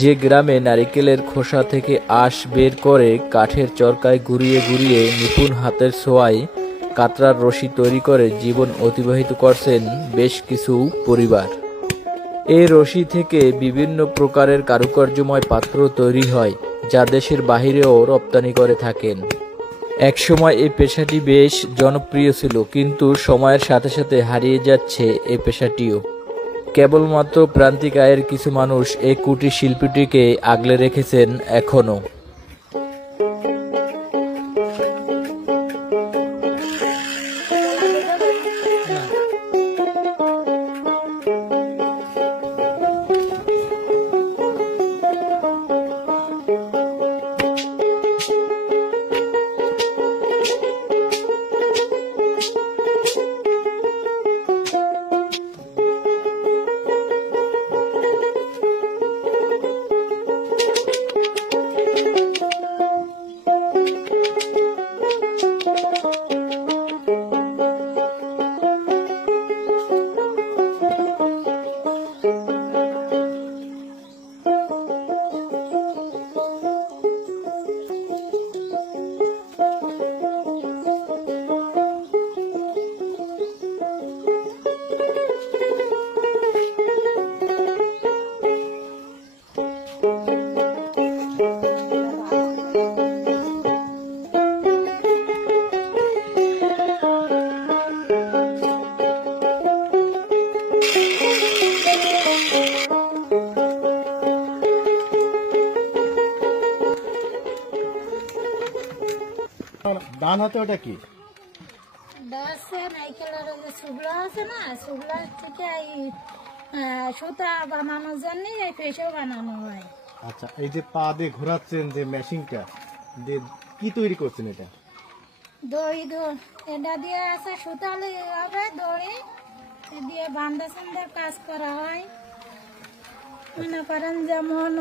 যে গ্রামে নারিকেলের খোসা থেকে আঁশ বের করে কাঠের চরকায় ঘুরিয়ে ঘুরিয়ে নিপুণ হাতের ছোঁয়ায় কাতরার রশি তৈরি করে জীবন অতিবাহিত করছেন বেশ কিছু পরিবার। এই রশি থেকে বিভিন্ন প্রকারের কারুকার্যময় পাত্র তৈরি হয়, যা দেশের বাহিরেও রপ্তানি করে থাকেন। একসময় এই পেশাটি বেশ জনপ্রিয় ছিল, কিন্তু সময়ের সাথে সাথে হারিয়ে যাচ্ছে এই পেশাটিও। কেবলমাত্র প্রান্তিক আয়ের কিছু মানুষ এই কুটির শিল্পটিকে আগলে রেখেছেন এখনও। ডান হাতে ওটা কি? নারকেলের শুকলা আছে না, শুকলা থেকে সুতা বানানোর জন্য এই পেশাও বানানো হয়। আচ্ছা, এই যে পা দিয়ে ঘোরাচ্ছেন যে মেশিনটা দিয়ে কি তৈরি করছেন? এটা দড়ি এটা দিয়ে আছে সুতা হবে, দড়ি দিয়ে বান্ধা সান্ধার কাজ করা হয়। মনে করেন যেমন